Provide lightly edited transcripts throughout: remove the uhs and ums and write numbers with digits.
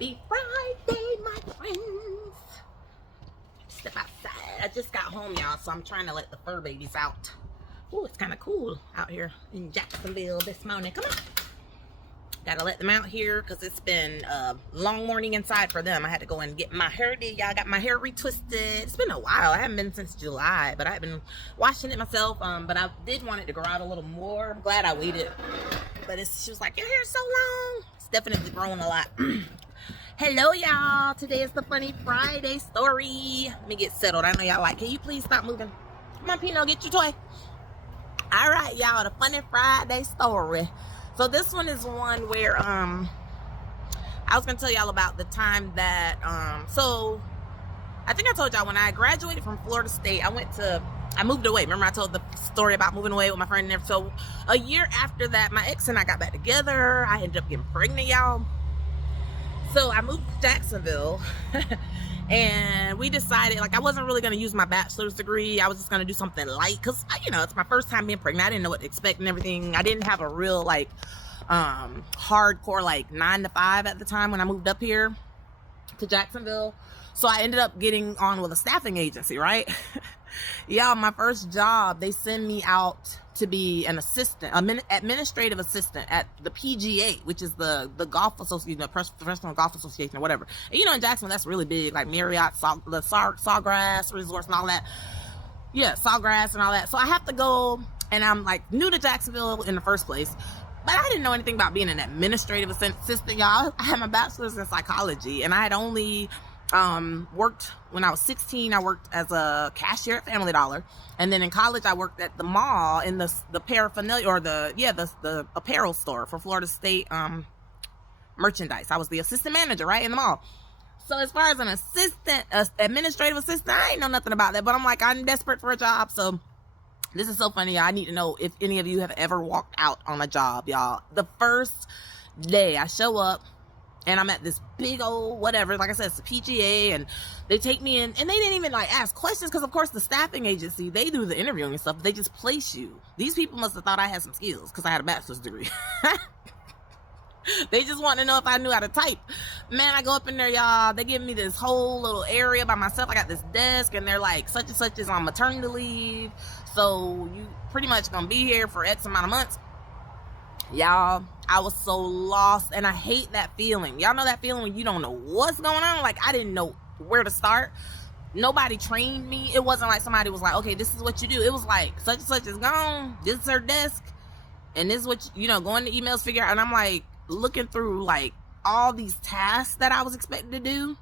Happy Friday, my friends. Step outside. I just got home, y'all, so I'm trying to let the fur babies out. Ooh, it's kind of cool out here in Jacksonville this morning. Come on. Gotta let them out here because it's been a long morning inside for them. I had to go and get my hair did. Y'all got my hair retwisted. It's been a while. I haven't been since July, but I've been washing it myself. But I did want it to grow out a little more. I'm glad I waited. But she was like, your hair's so long. It's definitely grown a lot. Hello, y'all. Today is the Funny Friday story. Let me get settled. I know y'all like, can you please stop moving? Come on, Pino, get your toy. All right, y'all, the Funny Friday story. So this one is one where I was gonna tell y'all about the time that so I think I told y'all when I graduated from Florida State, I moved away. Remember I told the story about moving away with my friend there. So a year after that, my ex and I got back together. I ended up getting pregnant, y'all. So I moved to Jacksonville and we decided, like, I wasn't really going to use my bachelor's degree. I was just going to do something light because, you know, it's my first time being pregnant. I didn't know what to expect and everything. I didn't have a real, like, hardcore, like, 9 to 5 at the time when I moved up here to Jacksonville. So I ended up getting on with a staffing agency, right? Y'all, my first job, they send me out to be an assistant, administrative assistant at the PGA, which is the golf association, the professional golf association or whatever. And you know, in Jacksonville, that's really big, like Marriott, the Sawgrass resorts and all that. Yeah, Sawgrass and all that. So I have to go, and I'm like new to Jacksonville in the first place. But I didn't know anything about being an administrative assistant, y'all. I had my bachelor's in psychology, and I had only worked when I was 16. I worked as a cashier at Family Dollar, and then in college I worked at the mall in the paraphernalia, or the apparel store for Florida State merchandise. I was the assistant manager, right, in the mall. So as far as an administrative assistant, I ain't know nothing about that, but I'm like, I'm desperate for a job. So this is so funny, y'all. I need to know if any of you have ever walked out on a job, y'all. The first day I show up, and I'm at this big old whatever, like I said, it's the PGA, and they take me in, and they didn't even like ask questions because of course the staffing agency, they do the interviewing and stuff. They just place you. These people must have thought I had some skills because I had a bachelor's degree. They just want to know if I knew how to type. Man, I go up in there, y'all. They give me this whole little area by myself. I got this desk, and they're like, such and such is on maternity leave, so you pretty much gonna be here for X amount of months. Y'all, I was so lost, and I hate that feeling. Y'all know that feeling when you don't know what's going on? Like, I didn't know where to start. Nobody trained me. It wasn't like somebody was like, okay, this is what you do. It was like, such and such is gone. This is her desk. And this is what, you know, go into emails, figure out. And I'm like, looking through, like, all these tasks that I was expected to do.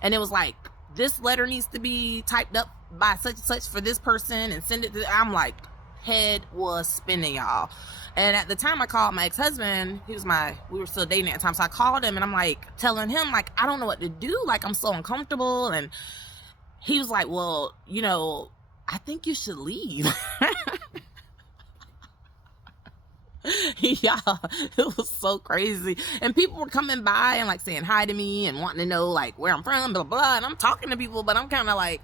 And it was like, this letter needs to be typed up by such and such for this person and send it to, I'm like, head was spinning, y'all. And at the time I called my ex-husband, we were still dating at the time, so I called him and I'm like telling him, like, I don't know what to do, like, I'm so uncomfortable. And he was like, well, you know, I think you should leave. Y'all, it was so crazy. And people were coming by and like saying hi to me and wanting to know like where I'm from, blah blah. And I'm talking to people, but I'm kind of like,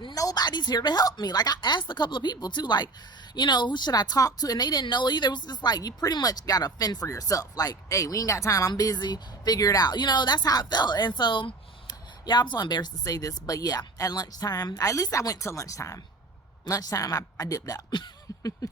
nobody's here to help me. Like, I asked a couple of people too, like, you know, who should I talk to? And they didn't know either. It was just like, you pretty much gotta fend for yourself. Like, hey, we ain't got time, I'm busy, figure it out. You know, that's how it felt. And so, yeah, I'm so embarrassed to say this, but yeah, at lunchtime, at least I went to lunchtime. I dipped out.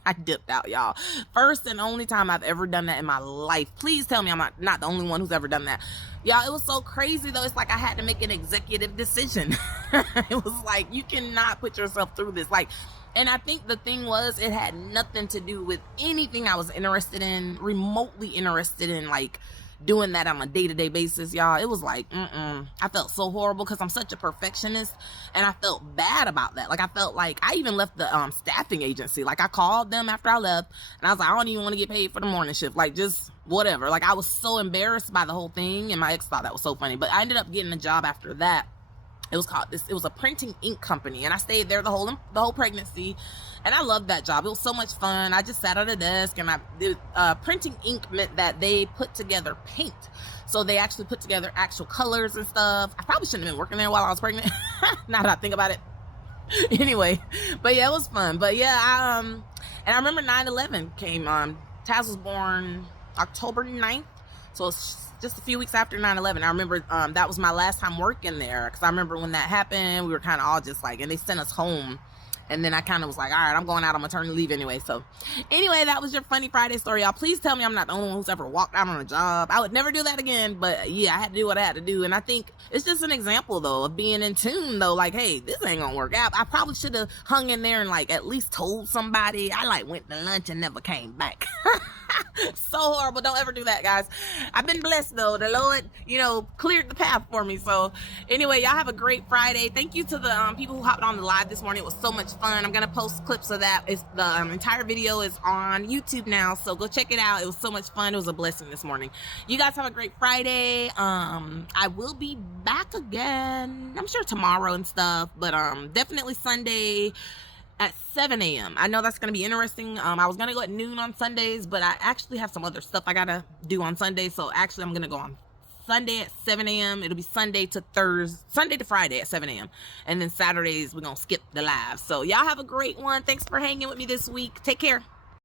I dipped out, y'all. First and only time I've ever done that in my life. Please tell me I'm not the only one who's ever done that. Y'all, it was so crazy though. It's like I had to make an executive decision. It was like, you cannot put yourself through this. Like, and I think the thing was, it had nothing to do with anything I was interested in, remotely interested in, like, doing that on a day-to-day basis, y'all. It was like, I felt so horrible because I'm such a perfectionist, and I felt bad about that. Like, I felt like I even left the staffing agency. Like, I called them after I left, and I was like, I don't even want to get paid for the morning shift. Like, just whatever. Like, I was so embarrassed by the whole thing, and my ex thought that was so funny. But I ended up getting a job after that. It was a printing ink company, and I stayed there the whole pregnancy, and I loved that job. It was so much fun. I just sat at a desk, and printing ink meant that they put together paint. So they actually put together actual colors and stuff. I probably shouldn't have been working there while I was pregnant. Now that I think about it. Anyway, but yeah, it was fun. But yeah, and I remember 9/11 came on. Taz was born October 9th. So it's just a few weeks after 9/11. I remember that was my last time working there, because I remember when that happened, we were kind of all just like, and they sent us home. And then I kind of was like, all right, I'm going out on maternity leave anyway. So anyway, that was your Funny Friday story, y'all. Please tell me I'm not the only one who's ever walked out on a job. I would never do that again. But yeah, I had to do what I had to do. And I think it's just an example, though, of being in tune, though. Like, hey, this ain't going to work out. I probably should have hung in there and, like, at least told somebody. I, like, went to lunch and never came back. So horrible. Don't ever do that, guys. I've been blessed, though. The Lord, you know, cleared the path for me. So anyway, y'all have a great Friday. Thank you to the people who hopped on the live this morning. It was so much fun. I'm gonna post clips of that. It's the entire video is on YouTube now, so go check it out. It was so much fun. It was a blessing this morning. You guys have a great Friday. I will be back again, I'm sure tomorrow and stuff, but definitely Sunday at 7 a.m. I know that's going to be interesting. I was going to go at noon on Sundays, but I actually have some other stuff I got to do on Sundays. So actually I'm going to go on Sunday at 7 a.m. It'll be Sunday to Friday at 7 a.m. And then Saturdays, we're going to skip the live. So y'all have a great one. Thanks for hanging with me this week. Take care.